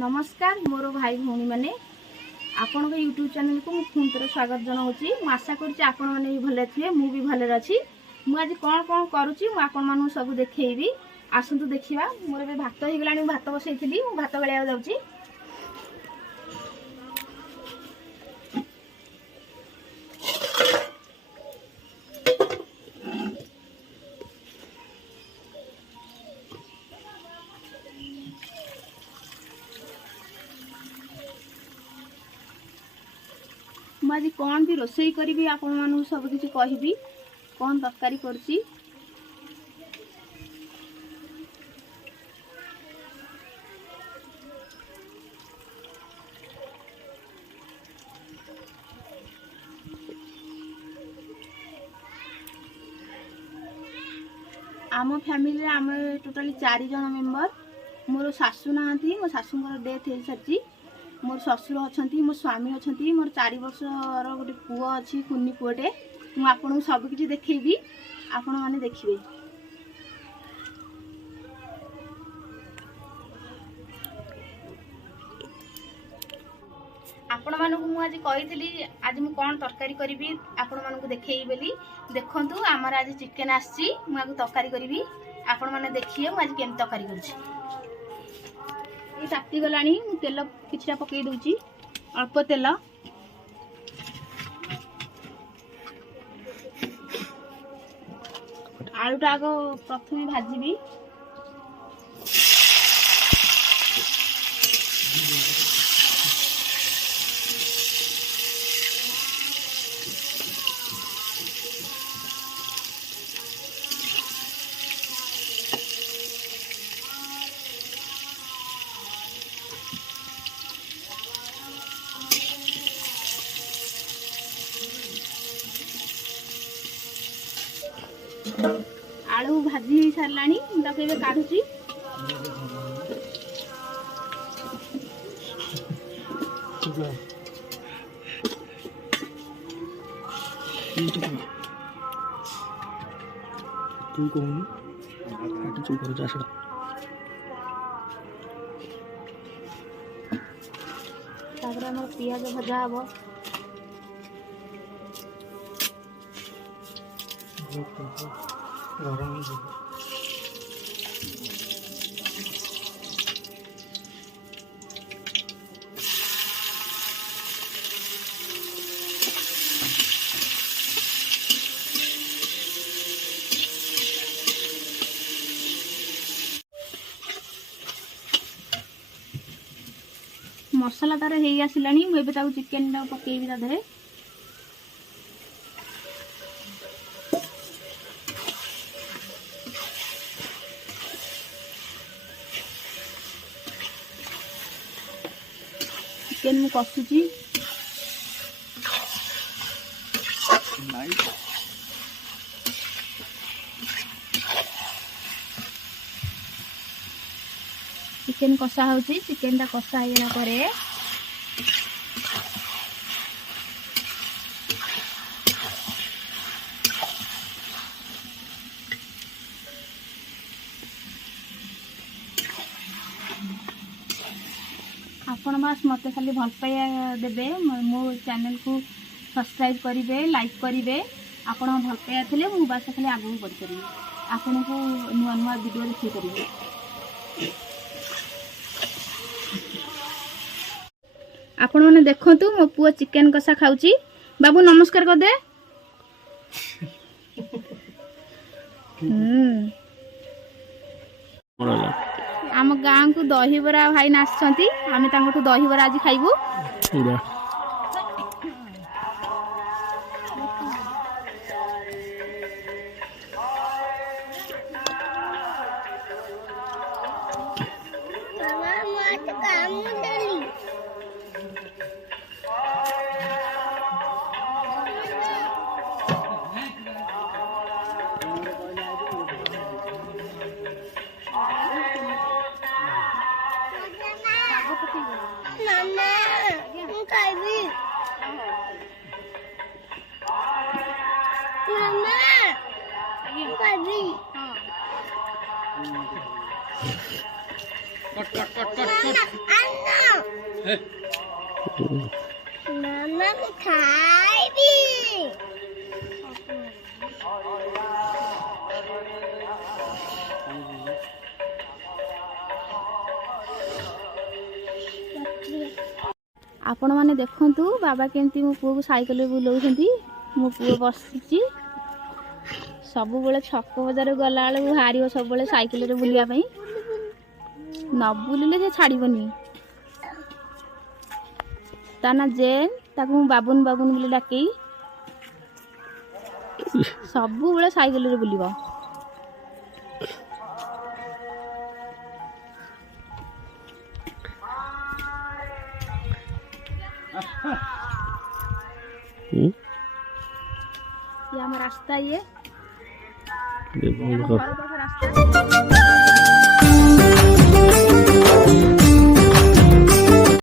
नमस्कार मोर भाई भौणी मैंने आपण यूट्यूब चैनल को पुनः स्वागत जनाऊँगी। आशा करुँच आपण मैंने भी भले थे मु भी भले अच्छी। मुझे कौन कौन करुँची आपण सब देखी आसतु देखा। मोर ए भात हो गला भात बसई भात गाड़ा जाऊँगी। मुझे कौन भी रोसई करी आपण मानू सब किसी कहबी कौन तरकारी करची। आम फैमिली आम टोटाली 4 जन मेंबर। मोर सासू ना मो सासूर डेथ हो सारी। मोर ससुर अच्छा मो स्वामी अच्छा मोर 4 वर्षर गोटे पुओ अच्छी कुनी पुओटे। मुझे सबकि देखी आपण मैंने देखिए। आपण मानक मुझे कही आज मुझे कौन तरकारी करी आपण मानक देखेई बोली। देखंतु आमर आज चिकेन आसी मुझे तरकारी करी आपण मैंने देखिए मुझे केम तरकारी कर। ताती गला तेल किछटा पकई दूची अल्प तेल। आलूटा आग प्रथम भाजी। आलू भाजी सारानी काढ़ुची। पियाज भजा हम। मसला तार हो आसला मुझे चिकेन पकईबी तादे। चिकेन मु कषुची। चिकेन कषा होची। चिकेन टा कषा होगा पर आपण बास मत खाली भल पाइया देबे। मो चैनल को सब्सक्राइब करेंगे लाइक करेंगे। आपण भल पाइया थे मु बास खाली आगू बढ़ पारि आपण को नुआ नुआ वीडियो देखी करेंगे। आपण मैंने देखंतु मो पुओ चिकेन कषा खाऊची। बाबू नमस्कार कर दे। आम गाँ को दहीबरा भाई नाचती आम दहीबरा आज खाइबू। कट कट कट कट ମାମା ମୁଁ ଖାଇବି। आपण मैंने देखु बाबा केमती मो पुओ को साइकिल बुलाऊँ। मो पुओ बसी सब बेले छक बजार गला बाहर सब साइकिल बुलायापी न बुलिले से छाड़बनी। ता ना जेन ताकू बाबुन बाबुन बोली डाकई सब बेले साइकिल बुलिब। ये आम रास्ता ये घर पाख रास्ता।